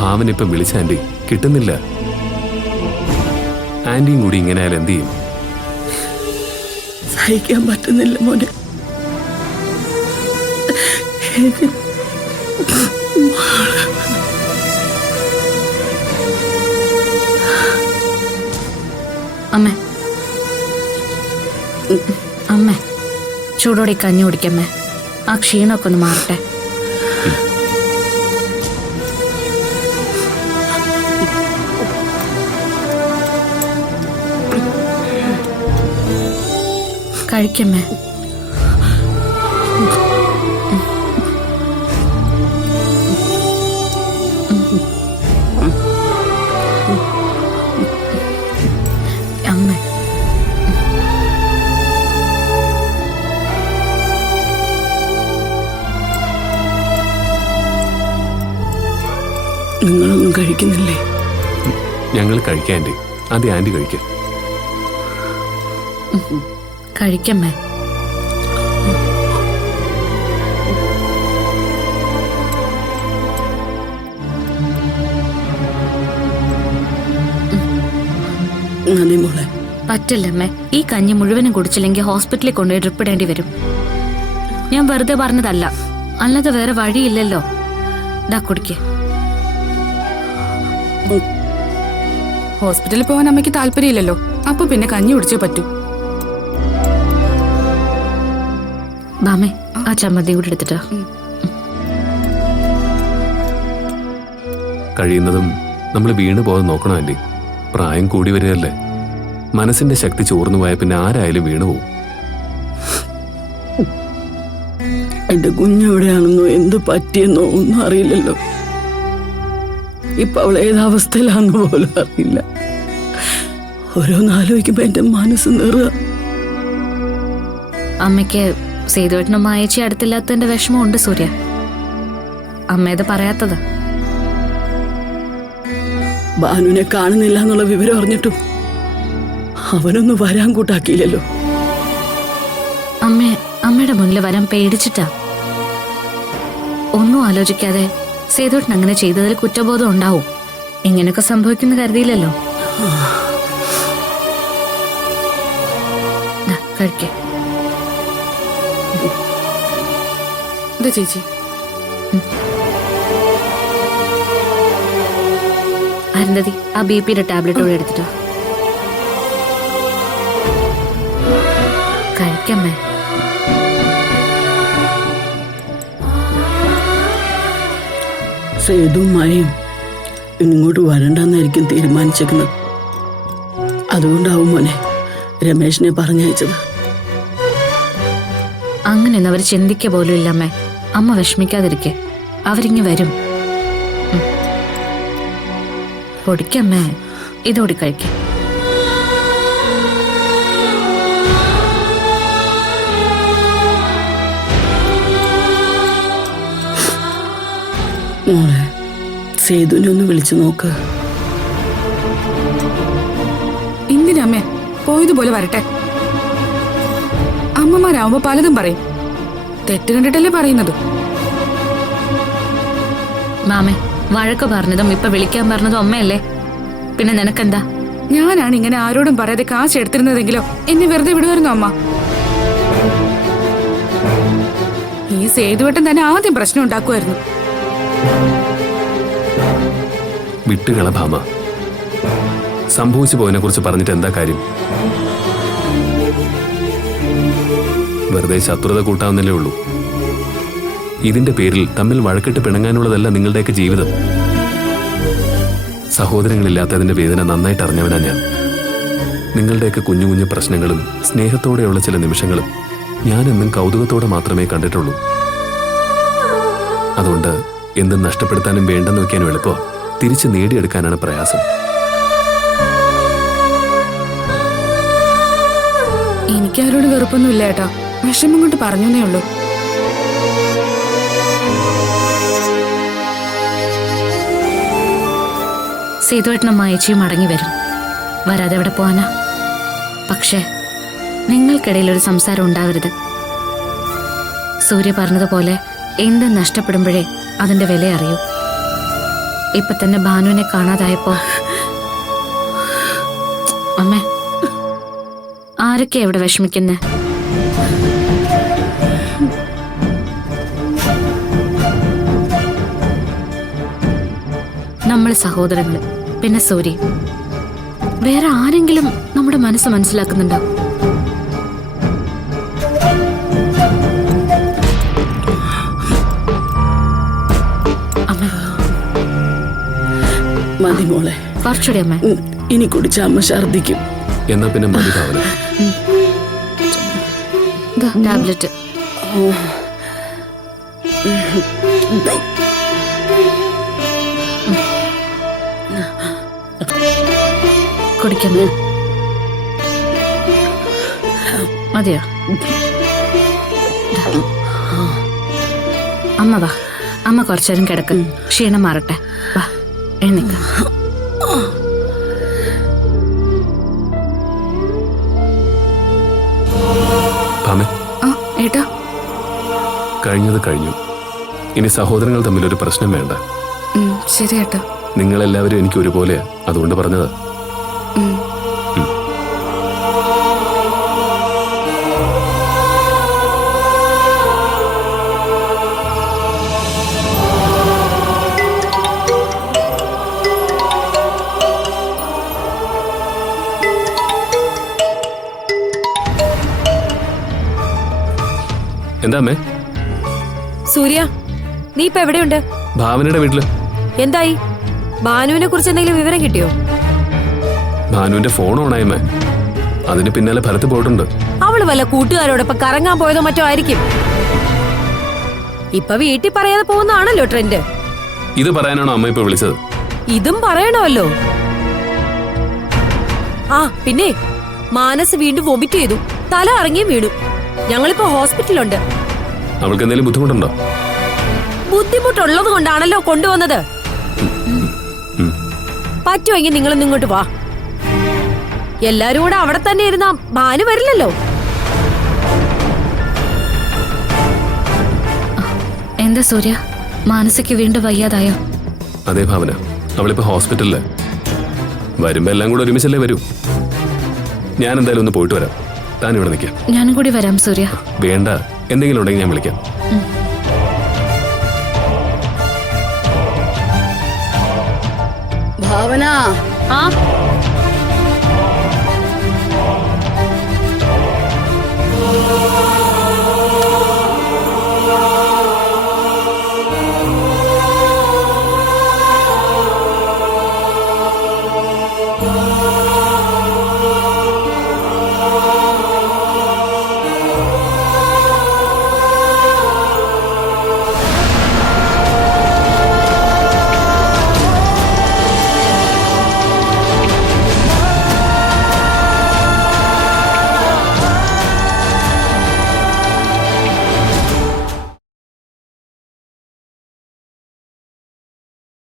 ഭാവന ഇപ്പം വിളിച്ച ആന്റി കിട്ടുന്നില്ല. ആന്റിയും കൂടി ഇങ്ങനെ ആയാലും എന്ത് ചെയ്യും? സഹിക്കാൻ പറ്റുന്നില്ല മോനെ. അമ്മേ അമ്മേ ചൂടോടെ കഞ്ഞി കുടിക്കമ്മേ. ആ ക്ഷീണമൊക്കെ ഒന്ന് മാറട്ടെ. കഴിക്കമ്മേ. അമ്മ നിങ്ങളൊന്നും കഴിക്കുന്നില്ലേ? ഞങ്ങൾ കഴിക്കാം ആന്റി. ആദ്യം ആന്റി കഴിക്കാം. കഴിക്കമ്മേ. മോളെ പറ്റില്ലമ്മേ. ഈ കഞ്ഞി മുഴുവനും കുടിച്ചില്ലെങ്കിൽ ഹോസ്പിറ്റലിൽ കൊണ്ടുപോയി ഡ്രിപ്പ് ഇടേണ്ടി വരും. ഞാൻ വെറുതെ പറഞ്ഞതല്ല, അല്ലാതെ വേറെ വഴിയില്ലല്ലോ. ഡാ കുടിക്ക്. ഹോസ്പിറ്റലിൽ പോകാൻ അമ്മയ്ക്ക് താല്പര്യമില്ലല്ലോ, അപ്പൊ പിന്നെ കഞ്ഞി കുടിച്ചേ പറ്റൂ. ബാമേ ആ ചമ്മന്തി കൂടി എടുത്തിട്ടോ. കഴിയുന്നതും നമ്മൾ വീണ് പോകാൻ നോക്കണം ആന്റി. പ്രായം കൂടി വരികയല്ലേ. മനസ്സിന്റെ ശക്തി ചോർന്നു പോയാൽ പിന്നെ ആരായാലും വീണുപോകും. എന്റെ കുഞ്ഞെവിടെയാണെന്നോ എന്ത് പറ്റിയെന്നോ ഒന്നും അറിയില്ലല്ലോ. ഇപ്പൊ അവൾ ഏതവസ്ഥയിലാണെന്ന് പോലും അറിയില്ല. ഓരോന്നാലോചിക്കുമ്പോ എന്റെ മനസ്സ് നിറുക. അമ്മയ്ക്ക് സേതുവേട്ടനും മായച്ചി അടുത്തില്ലാത്തതിന്റെ വിഷമമുണ്ട് സൂര്യ. അമ്മയത് പറയാത്തത്. ബാനുവിനെ കാണുന്നില്ല എന്നുള്ള വിവരം അറിഞ്ഞിട്ടും അവനൊന്നും വരാൻ കൂട്ടാക്കിയില്ലല്ലോ. അമ്മയുടെ മുന്നിൽ വരാൻ പേടിച്ചിട്ടാ. ഒന്നും ആലോചിക്കാതെ സേതുവേട്ടൻ അങ്ങനെ ചെയ്തതിൽ കുറ്റബോധം ഉണ്ടാവും. ഇങ്ങനെയൊക്കെ സംഭവിക്കുന്ന കരുതിയില്ലല്ലോ. കഴിക്കേ ചേച്ചി. അരുന്ധതി ആ BP-യുടെ ടാബ്ലറ്റ് കൂടെ എടുത്തിട്ടോ. കഴിക്കമ്മേ. സേതുവും മായയും ഇങ്ങോട്ട് വരണ്ടെന്നായിരിക്കും തീരുമാനിച്ചേക്കുന്നത്. അതുകൊണ്ടാവും മോനെ രമേശിനെ പറഞ്ഞയച്ചത്. അങ്ങനെയൊന്നും അവർ ചിന്തിക്ക പോലും ഇല്ലമ്മേ. അമ്മ വിഷമിക്കാതിരിക്കെ, അവരിങ്ങ് വരും. പൊടിക്കമ്മേ, ഇതോടി കഴിക്കാം. മോളെ സേതുവിനെ ഒന്ന് വിളിച്ചു നോക്ക്. എന്തിനമ്മേ? പോയതുപോലെ വരട്ടെ. അമ്മമാരാവുമ്പോ പലതും പറയും. തെറ്റ് കണ്ടിട്ടല്ലേ പറയുന്നത്. മാമേ വഴക്ക് പറഞ്ഞതും ഇപ്പൊ വിളിക്കാൻ പറഞ്ഞതും അമ്മയല്ലേ, പിന്നെ നിനക്കെന്താ? ഞാനാണ് ഇങ്ങനെ ആരോടും പറയാതെ കാശ് എടുത്തിരുന്നതെങ്കിലോ എന്നെ വെറുതെ വിടുമായിരുന്നു അമ്മ. ഈ സേതുവേട്ടൻ തന്നെ ആദ്യം പ്രശ്നം ഉണ്ടാക്കുമായിരുന്നു. വിട്ടുകള ഭാമ. സംഭവിച്ചു പോയതിനെ കുറിച്ച് പറഞ്ഞിട്ട് എന്താ കാര്യം? വെറുതെ ശത്രുത കൂട്ടാവുന്നല്ലേ ഉള്ളൂ. ഇതിന്റെ പേരിൽ തമ്മിൽ വഴക്കിട്ട് പിണങ്ങാനുള്ളതല്ല നിങ്ങളുടെയൊക്കെ ജീവിതം. സഹോദരങ്ങളില്ലാത്തതിന്റെ വേദന നന്നായിട്ട് അറിഞ്ഞവനാ ഞാൻ. നിങ്ങളുടെയൊക്കെ കുഞ്ഞു കുഞ്ഞു പ്രശ്നങ്ങളും സ്നേഹത്തോടെയുള്ള ചില നിമിഷങ്ങളും ഞാൻ എന്നും കൗതുകത്തോടെ മാത്രമേ കണ്ടിട്ടുള്ളൂ. അതുകൊണ്ട് എന്തും നഷ്ടപ്പെടുത്താനും വേണ്ടെന്ന് വെക്കാനും എളുപ്പമാണ്, തിരിച്ച് നേടിയെടുക്കാനാണ് പ്രയാസം. എനിക്കാരോട് വെറുപ്പൊന്നുമില്ല ഏട്ടാ, വിഷമം കൊണ്ട് പറഞ്ഞേ ഉള്ളൂ. സേതുവേട്ടനും മായച്ചിയും മടങ്ങി വരും. വരാതെ എവിടെ പോവാനാ? പക്ഷേ നിങ്ങൾക്കിടയിൽ ഒരു സംസാരം ഉണ്ടാവരുത്. സൂര്യ പറഞ്ഞതുപോലെ എന്ത് നഷ്ടപ്പെടുമ്പോഴേ അതിന്റെ വില അറിയൂ. ഇപ്പൊ തന്നെ ഭാനുവിനെ കാണാതായപ്പോ അമ്മേ ആരൊക്കെയാ ഇവിടെ വിഷമിക്കുന്നേ? നമ്മൾ സഹോദരങ്ങള്, പിന്നെ സൂര്യ. വേറെ ആരെങ്കിലും നമ്മുടെ മനസ്സ് മനസ്സിലാക്കുന്നുണ്ടോ? അമ്മ മതി മോളെ, കുറച്ചുകൂടി അമ്മ. ഇനി കുടിച്ച അമ്മ ഛർദിക്കും. എന്നാ പിന്നെ മതി ഭാവന. ടാബ്ലറ്റ് കുടിക്കമ്മ. മതിയോ? അമ്മ വാ, അമ്മ കുറച്ചേരം കിടക്ക്, ക്ഷീണം മാറട്ടെ. വാ എഴുന്നേക്ക. ഭാമേ, ആ ഏട്ടാ, കഴിഞ്ഞത് കഴിഞ്ഞു. ഇനി സഹോദരങ്ങൾ തമ്മിൽ ഒരു പ്രശ്നം വേണ്ട. ശരി ഏട്ടാ. നിങ്ങളെല്ലാവരും എനിക്ക് ഒരുപോലെയാ, അതുകൊണ്ട് പറഞ്ഞതാ. എന്താ അമ്മേ? സൂര്യ, നീ ഇപ്പൊ എവിടെയുണ്ട്? ഭാവനയുടെ വീട്ടില്. എന്തായി? ഭാനുവിനെ കുറിച്ച് എന്തെങ്കിലും വിവരം കിട്ടിയോ? ഭാനുവിന്റെ ഫോൺ ഓണായമ്മേ, അതിന് പിന്നാലെ ഭരത്ത് പോയിട്ടുണ്ട്. അവള് വല്ല കൂട്ടുകാരോടൊപ്പം കറങ്ങാൻ പോയതോ മറ്റോ ആയിരിക്കും. ഇപ്പൊ വീട്ടിൽ പറയാതെ പോകുന്നതാണല്ലോ ട്രെൻഡ്. ഇത് പറയാനാണോ അമ്മ ഇപ്പൊ വിളിച്ചത്? ഇതും പറയണമല്ലോ. ആ പിന്നെ മാനസ് വീണ്ടും വൊമിറ്റ് ചെയ്തു, തല ഇറങ്ങിയും വീണു. ഞങ്ങളിപ്പോ ഹോസ്പിറ്റലുണ്ട്. അവൾക്ക് എന്തെങ്കിലും ബുദ്ധിമുട്ടുണ്ടോ? ബുദ്ധിമുട്ടുള്ളത് കൊണ്ടാണല്ലോ കൊണ്ടുവന്നത്. പറ്റുമെങ്കിൽ നിങ്ങളൊന്നും ഇങ്ങോട്ട് വാ. എല്ലാരും കൂടെ അവിടെ തന്നെ ഇരുന്നാ ഭാനു വരില്ലല്ലോ. എന്താ സൂര്യ, മാനസിക്ക് വീണ്ടും വയ്യാതായോ? അതേ ഭാവന, അവളിപ്പോ ഹോസ്പിറ്റലില്. വരുമ്പോ എല്ലാം കൂടെ ഒരുമിച്ചല്ലേ വരൂ. ഞാൻ എന്തായാലും ഒന്ന് പോയിട്ട് വരാം. താൻ ഇവിടെ നിൽക്കാം. ഞാനും കൂടി വരാം സൂര്യ. വേണ്ട, എന്തെങ്കിലും ഉണ്ടെങ്കിൽ ഞാൻ വിളിക്കാം. ഭാവന, ആ